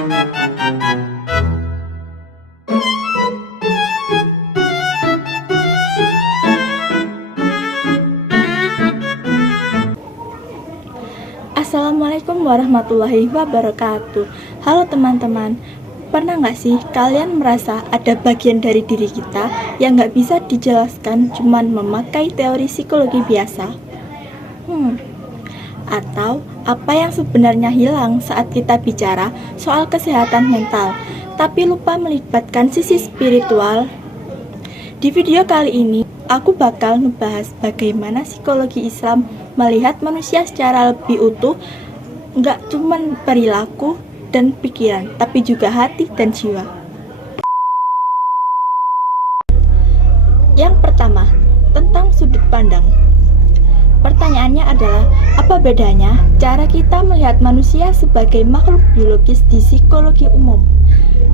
Assalamualaikum warahmatullahi wabarakatuh. Halo teman-teman, pernah nggak sih kalian merasa ada bagian dari diri kita yang nggak bisa dijelaskan cuman memakai teori psikologi biasa? Atau apa yang sebenarnya hilang saat kita bicara soal kesehatan mental, tapi lupa melibatkan sisi spiritual? Di video kali ini, aku bakal ngebahas bagaimana psikologi Islam melihat manusia secara lebih utuh, nggak cuman perilaku dan pikiran, tapi juga hati dan jiwa. Yang pertama, tentang sudut pandang. Pertanyaannya adalah, apa bedanya cara kita melihat manusia sebagai makhluk biologis di psikologi umum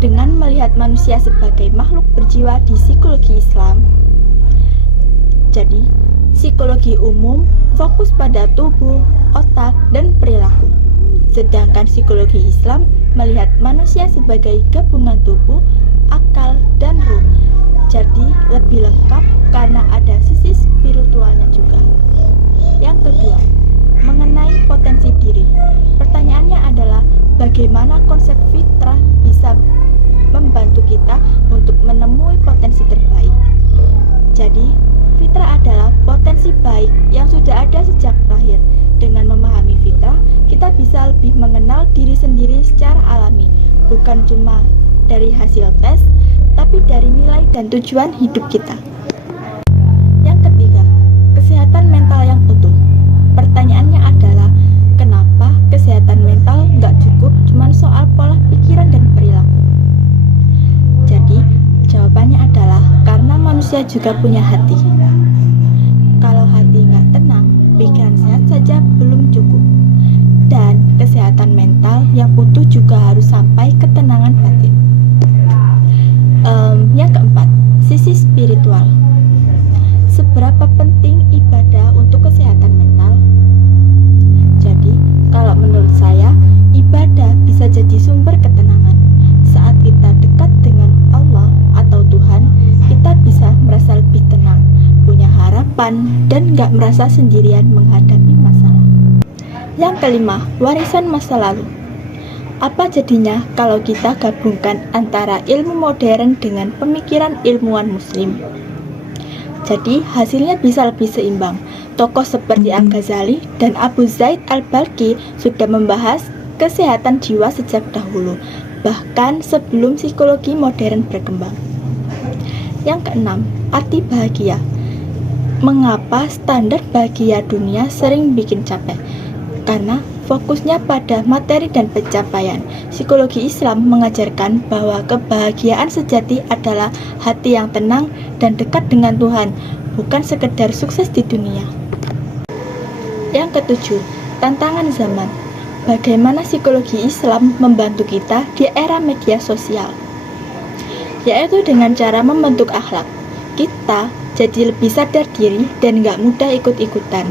dengan melihat manusia sebagai makhluk berjiwa di psikologi Islam? Jadi, psikologi umum fokus pada tubuh, otak, dan perilaku. Sedangkan psikologi Islam melihat manusia sebagai gabungan tubuh, akal, dan ruh. Jadi, lebih lengkap karena ada sisi spiritualnya juga. Yang kedua, mengenai potensi diri. Pertanyaannya adalah, bagaimana konsep fitrah bisa membantu kita untuk menemui potensi terbaik? Jadi, fitrah adalah potensi baik yang sudah ada sejak lahir. Dengan memahami fitrah, kita bisa lebih mengenal diri sendiri secara alami, bukan cuma dari hasil tes, tapi dari nilai dan tujuan hidup kita. Yang ketiga, kesehatan mental yang utuh. Pertanyaannya adalah, kenapa kesehatan mental nggak cukup cuma soal pola pikiran dan perilaku? Jadi, jawabannya adalah karena manusia juga punya hati. Kalau hati nggak tenang, pikiran sehat saja belum cukup. Dan kesehatan mental yang utuh juga harus sampai ketenangan batin. Yang keempat, sisi spiritual. Seberapa penting ibadah untuk kesehatan mental? Jadi, kalau menurut saya, ibadah bisa jadi sumber ketenangan. Saat kita dekat dengan Allah atau Tuhan, kita bisa merasa lebih tenang, punya harapan, dan gak merasa sendirian menghadapi masalah. Yang kelima, warisan masa lalu. Apa jadinya kalau kita gabungkan antara ilmu modern dengan pemikiran ilmuwan muslim? Jadi hasilnya bisa lebih seimbang. Tokoh seperti Al-Ghazali dan Abu Zaid Al-Balkhi sudah membahas kesehatan jiwa sejak dahulu, bahkan sebelum psikologi modern berkembang. Yang keenam, arti bahagia. Mengapa standar bahagia dunia sering bikin capek? Karena fokusnya pada materi dan pencapaian. Psikologi Islam mengajarkan bahwa kebahagiaan sejati adalah hati yang tenang dan dekat dengan Tuhan, bukan sekedar sukses di dunia. Yang ketujuh, tantangan zaman. Bagaimana psikologi Islam membantu kita di era media sosial? Yaitu dengan cara membentuk akhlak. Kita jadi lebih sadar diri dan gak mudah ikut-ikutan,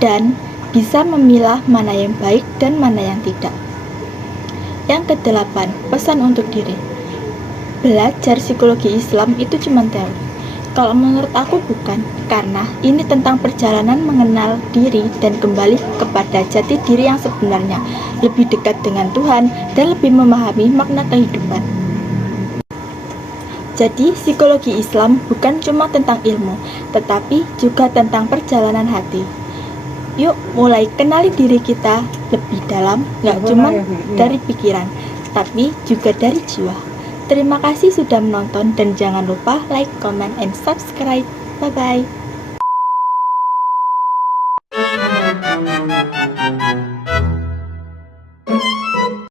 dan bisa memilah mana yang baik dan mana yang tidak. Yang kedelapan, pesan untuk diri. Belajar psikologi Islam itu cuma teori. Kalau menurut aku bukan, karena ini tentang perjalanan mengenal diri dan kembali kepada jati diri yang sebenarnya, lebih dekat dengan Tuhan dan lebih memahami makna kehidupan. Jadi, psikologi Islam bukan cuma tentang ilmu, tetapi juga tentang perjalanan hati. Yuk mulai kenali diri kita lebih dalam, gak cuma dari pikiran, tapi juga dari jiwa. Terima kasih sudah menonton dan jangan lupa like, comment, and subscribe. Bye-bye.